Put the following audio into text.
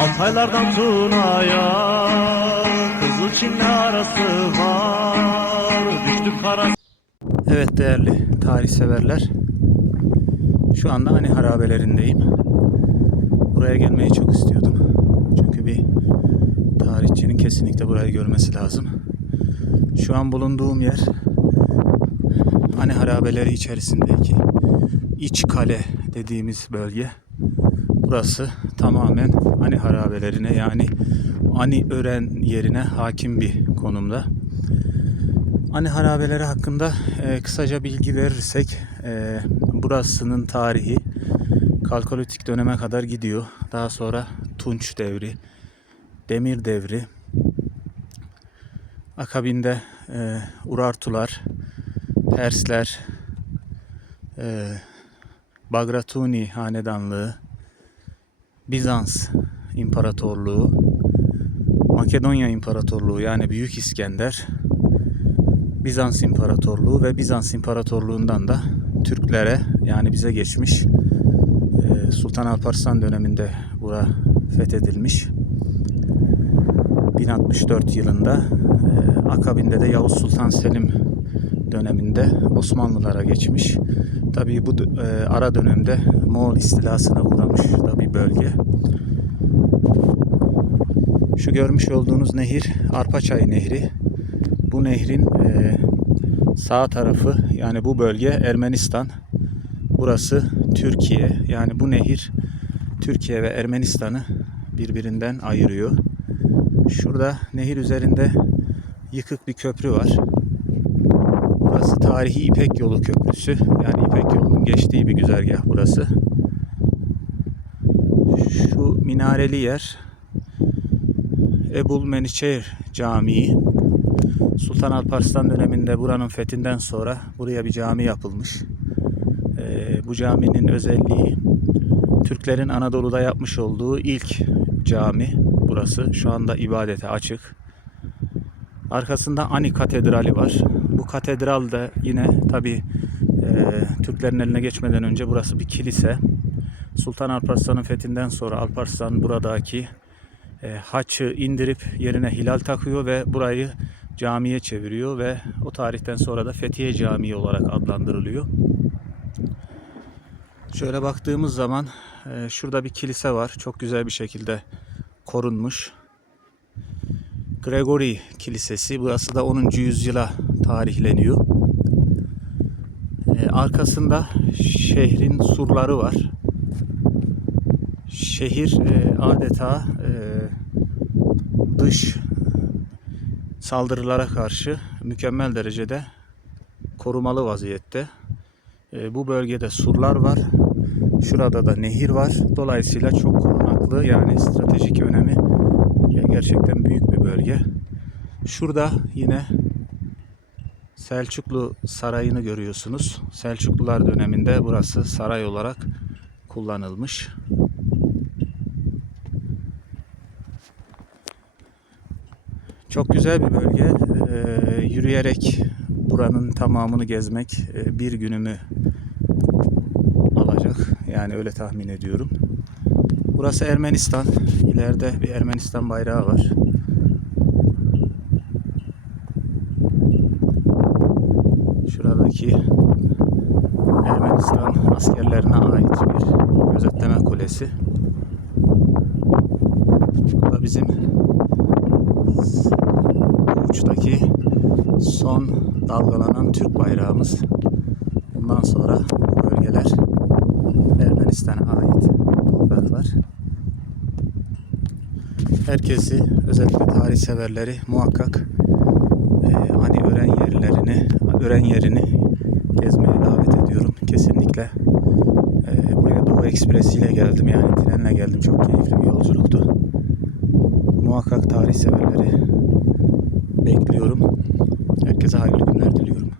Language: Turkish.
Çaylardan Tuna'ya Kızıl Çin'le arası var Düştük kara Evet değerli tarih severler. Şu anda Ani harabelerindeyim. Buraya gelmeyi çok istiyordum. Çünkü bir tarihçinin kesinlikle burayı görmesi lazım. Şu an bulunduğum yer Ani harabeleri içerisindeki iç kale dediğimiz bölge. Burası tamamen Ani harabelerine yani Ani ören yerine hakim bir konumda. Hani harabeleri hakkında e, kısaca bilgi verirsek e, burasının tarihi Kalkolitik döneme kadar gidiyor. Daha sonra Tunç devri, Demir devri, akabinde e, Urartular, Persler, e, Bagratuni hanedanlığı, Bizans İmparatorluğu, Makedonya İmparatorluğu yani Büyük İskender, Bizans İmparatorluğu ve Bizans İmparatorluğundan da Türklere yani bize geçmiş e, Sultan Alparslan döneminde bura fethedilmiş. 1064 yılında e, akabinde de Yavuz Sultan Selim döneminde Osmanlılara geçmiş. Tabii bu e, ara dönemde Moğol istilasına uğramış bölge. Şu görmüş olduğunuz nehir Arpaçay Nehri. Bu nehrin e, sağ tarafı yani bu bölge Ermenistan. Burası Türkiye. Yani bu nehir Türkiye ve Ermenistan'ı birbirinden ayırıyor. Şurada nehir üzerinde yıkık bir köprü var. Burası tarihi İpek Yolu Köprüsü. Yani İpek Yolu'nun geçtiği bir güzergah burası. Şu minareli yer Ebul Meniçer Camii. Sultan Alparslan döneminde buranın fethinden sonra buraya bir cami yapılmış. Ee, bu caminin özelliği Türklerin Anadolu'da yapmış olduğu ilk cami burası. Şu anda ibadete açık. Arkasında Ani Katedrali var. Bu katedral de yine tabi Türklerin eline geçmeden önce burası bir kilise. Sultan Alparslan'ın fethinden sonra Alparslan buradaki e, haçı indirip yerine hilal takıyor ve burayı camiye çeviriyor ve o tarihten sonra da Fethiye Camii olarak adlandırılıyor. Şöyle baktığımız zaman e, şurada bir kilise var. Çok güzel bir şekilde korunmuş. Gregory Kilisesi. Burası da 10. yüzyıla tarihleniyor. E, arkasında şehrin surları var. Şehir e, adeta e, dış saldırılara karşı mükemmel derecede korumalı vaziyette. E, bu bölgede surlar var. Şurada da nehir var. Dolayısıyla çok korunaklı yani stratejik önemi gerçekten büyük bir bölge. Şurada yine Selçuklu Sarayı'nı görüyorsunuz. Selçuklular döneminde burası saray olarak kullanılmış. Çok güzel bir bölge. Ee, yürüyerek buranın tamamını gezmek e, bir günümü alacak. Yani öyle tahmin ediyorum. Burası Ermenistan. İleride bir Ermenistan bayrağı var. Şuradaki Ermenistan askerlerine ait bir gözetleme kulesi. Bu da bizim uçtaki son dalgalanan Türk bayrağımız. Bundan sonra bu bölgeler Ermenistan'a ait topraklar. Herkesi özellikle tarih severleri muhakkak e, hani öğren yerlerini, öğren yerini gezmeye davet ediyorum. Kesinlikle e, buraya Doğu Ekspresi ile geldim yani trenle geldim. Çok keyifli bir yolculuktu. Muhakkak tarih severleri bekliyorum. Herkese hayırlı günler diliyorum.